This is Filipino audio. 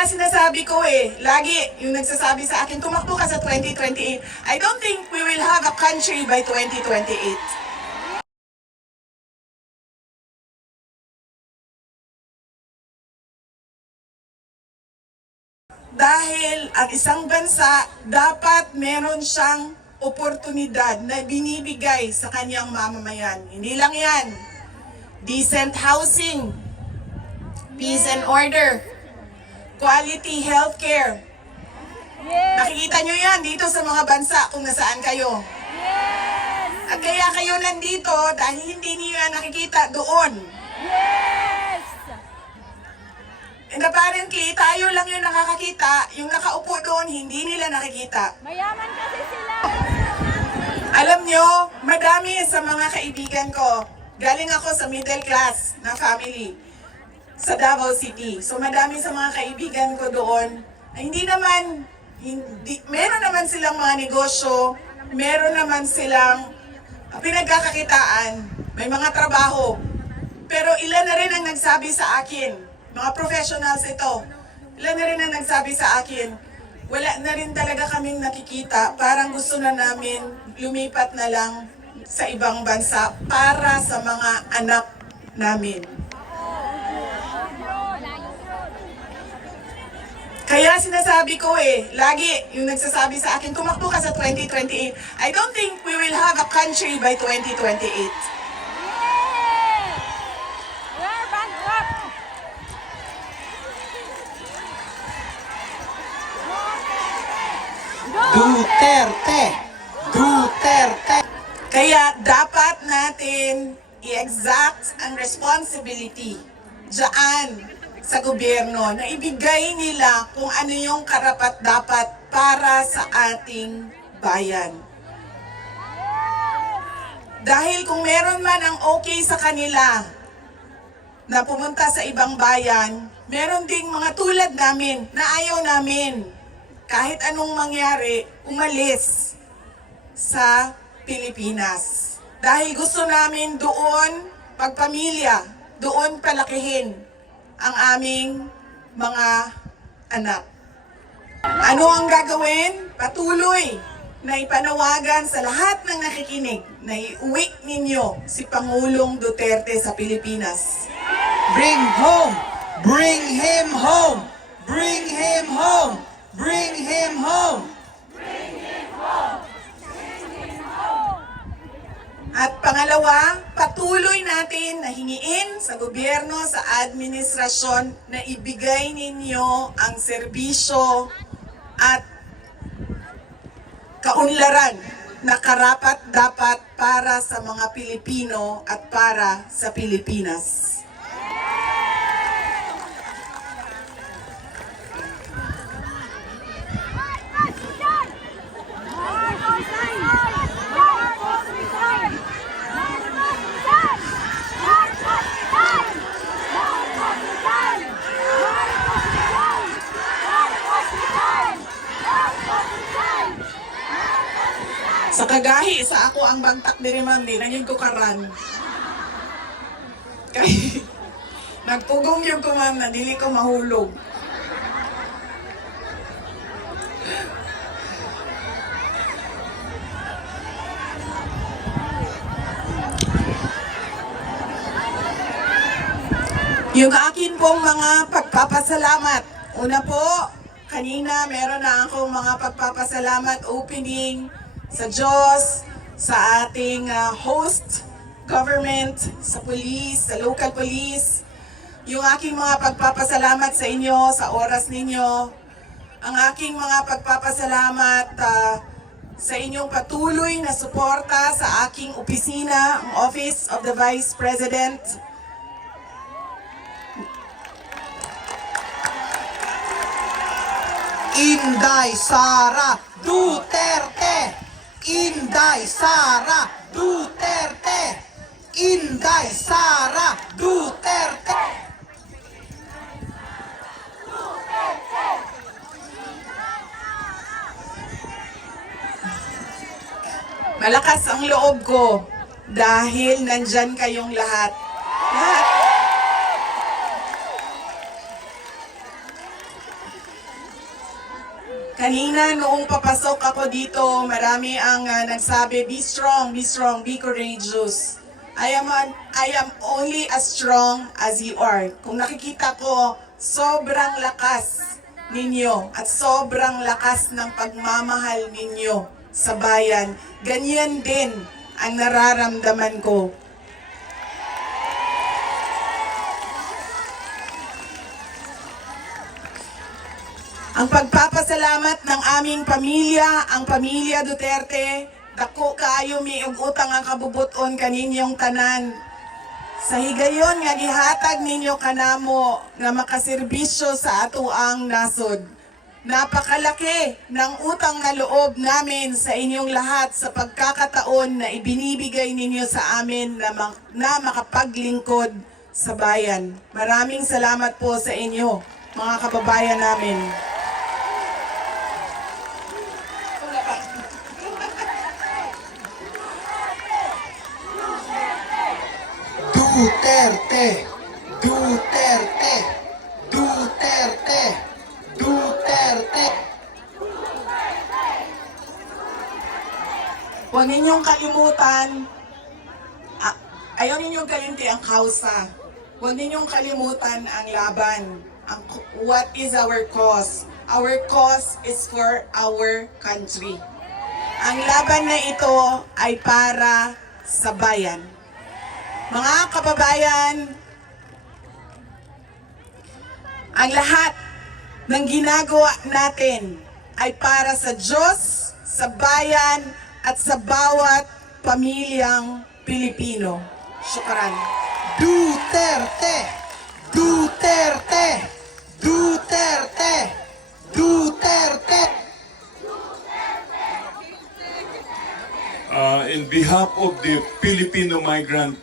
Kaya sinasabi ko lagi yung nagsasabi sa akin, tumakbo ka sa 2028. I don't think we will have a country by 2028. Dahil ang isang bansa, dapat meron siyang oportunidad na binibigay sa kanyang mamamayan. Hindi lang yan. Decent housing, peace and order, quality healthcare. Nakikita nyo yan dito sa mga bansa kung nasaan kayo. At kaya kayo nandito dahil hindi niyo yan nakikita doon. And apparently, tayo lang yung nakakakita, yung nakaupo doon, hindi nila nakikita. Mayaman kasi sila. Alam nyo, madami sa mga kaibigan ko, galing ako sa middle class na family sa Davao City. So madami sa mga kaibigan ko doon, ay meron naman silang mga negosyo, meron naman silang pinagkakakitaan, may mga trabaho. Pero ilan na rin ang nagsabi sa akin, mga professionals ito, ilan na rin ang nagsabi sa akin, wala na rin talaga kaming nakikita, parang gusto na namin lumipat na lang sa ibang bansa para sa mga anak namin. Kaya sinasabi ko lagi yung nagsasabi sa akin, tumakbo ka sa 2028. I don't think we will have a country by 2028. We're bankrupt. Duterte! Duterte! Kaya dapat natin i-exact ang responsibility diyan sa gobyerno na ibigay nila kung ano yung karapat-dapat para sa ating bayan. Dahil kung meron man ang okay sa kanila na pumunta sa ibang bayan, meron ding mga tulad namin na ayaw namin kahit anong mangyari, umalis sa Pilipinas. Dahil gusto namin doon pagpamilya, doon palakihin ang aming mga anak. Ano ang gagawin? Patuloy na ipanawagan sa lahat ng nakikinig na iuwi ninyo si Pangulong Duterte sa Pilipinas. Bring home! Bring him home! Bring him home! Bring him home! At pangalawa, patuloy natin na hingiin sa gobyerno, sa administrasyon na ibigay ninyo ang serbisyo at kaunlaran na karapat-dapat para sa mga Pilipino at para sa Pilipinas. Sa kagahi, sa ako ang bangtak diri ma'am, di nangin ko karan. Kay nagpugong yung ko ma'am na dili ko mahulog. Yung akin pong mga pagpapasalamat. Una po, kanina meron na akong mga pagpapasalamat opening sa Diyos, sa ating host government, sa police, sa local police. Yung aking mga pagpapasalamat sa inyo, sa oras ninyo. Ang aking mga pagpapasalamat sa inyong patuloy na suporta sa aking opisina, ang Office of the Vice President. Inday Sara Duterte! Inday Sara Duterte! Inday Sara Duterte! Malakas ang loob ko dahil nandyan kayong lahat. Lahat. Kanina noong papasok ako dito, marami ang nagsabi, be strong, be courageous. I am only as strong as you are. Kung nakikita ko, sobrang lakas ninyo at sobrang lakas ng pagmamahal ninyo sa bayan. Ganyan din ang nararamdaman ko. Ang pagpapasalamat ng aming pamilya, ang pamilya Duterte, dako kaayo mi og utang ang kabubuton kaninyong tanan. Sa higayon nga gihatag ninyo kanamo nga makaserbisyo sa atuang nasod. Napakalaki ng utang na loob namin sa inyong lahat sa pagkakataon na ibinibigay ninyo sa amin na makapaglingkod sa bayan. Maraming salamat po sa inyo, mga kababayan namin. Duterte, Duterte, Duterte, Duterte. Huwag ninyong kalimutan, ayaw ninyong kalimti ang kausa. Huwag ninyong kalimutan ang laban. What is our cause? Our cause is for our country. Ang laban na ito ay para sa bayan. Mga kababayan, ang lahat ng ginagawa natin ay para sa Diyos, sa bayan, at sa bawat pamilyang Pilipino. Syukran. Duterte, Duterte, Duterte, Duterte. In behalf of the Filipino migrant